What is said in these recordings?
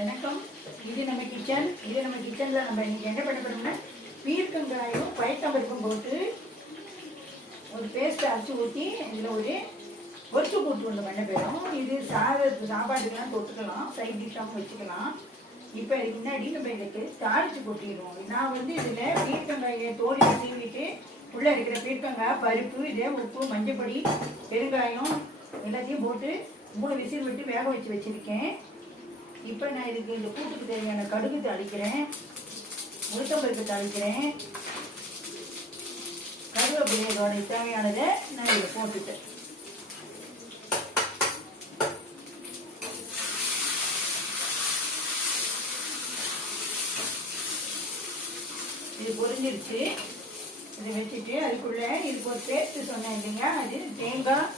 வணக்கம். இது நம்ம கிச்சனில் நம்ம இன்னைக்கு என்ன பண்ண போறோம்னா பீர்க்கங்காயும் பயத்தம்பருப்பும் போட்டு ஒரு பேஸ்ட் அரைச்சி ஊற்றி இதில் ஒரு பொரிச்சு கூட்டு ஒன்று பண்ண போயிடும். இது சாப்பாட்டுக்கெல்லாம் தொட்டுக்கலாம், சைட் டிஷ்ஷாகவும் வச்சுக்கலாம். இப்போ இதுக்கு முன்னாடி நம்ம இதுக்கு தாளித்து கொட்டிடுவோம். நான் இதில் பீர்க்கங்காயை தோலி சீவிட்டு உள்ளே இருக்கிற பீர்க்கங்காய் பருப்பு இதே உப்பு மஞ்சப்பொடி பெருங்காயம் எல்லாத்தையும் போட்டு 3 விசில் விட்டு வேக வச்சுருக்கேன். இப்போ நான் இதுக்கு இந்த கூட்டுக்கு தேவையான கடுகு தாளிக்கிறேன், உளுத்தம்பருப்பு தாளிக்கிறேன், கருவேப்பிலையோட தேவையானதை நான் இதை போட்டுட்டேன். இது பொரிஞ்சிருச்சு. இதை வச்சுட்டு அதுக்குள்ள இதுக்கு ஒரு பேஸ்ட் சொன்னேன் இல்லைங்க, அது தேங்காய்,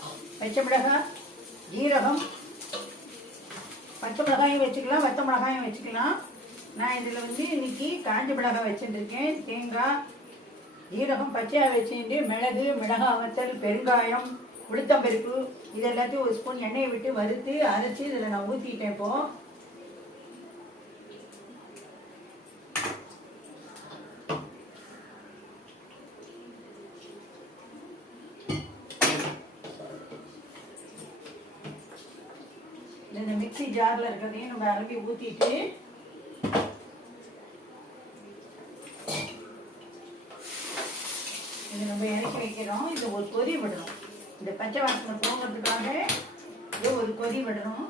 பச்சை மிளகாய், ஜீரகம், பச்சை மிளகாயும் வச்சுக்கலாம், வத்த மிளகாயும் வச்சுக்கலாம். நான் இதில் இன்னைக்கு காஞ்ச மிளகாய் வச்சுருக்கேன். தேங்காய், ஜீரகம், பச்சையாக வச்சுட்டு மிளகு, மிளகாய் வத்தல், பெருங்காயம், உளுத்தம்பருப்பு இது எல்லாத்தையும் ஒரு ஸ்பூன் எண்ணெயை விட்டு வறுத்து அரைச்சி இதில் நான் ஊற்றிட்டேன். இப்போது இந்த மிக்சி ஜாரில் இருக்கிறதையும் நம்ம அரைப்பி ஊற்றிட்டு இது நம்ம இறக்கி வைக்கிறோம். இது ஒரு கொதி விடணும். இந்த பச்சை வாசனை போகிறதுக்காக இது ஒரு கொதி விடணும்.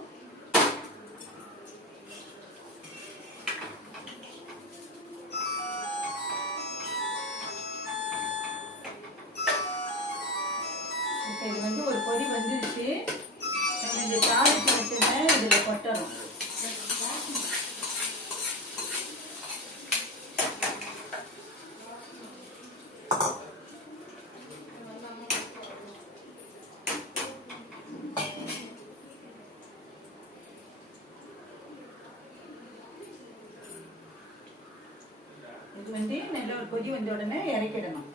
இப்போ இது ஒரு கொதி வந்துருச்சு. இந்த தாளிச்சு வச்சதை இதில் கொட்டணும். இது நல்ல ஒரு கொதி வந்த உடனே இறக்கிடணும்.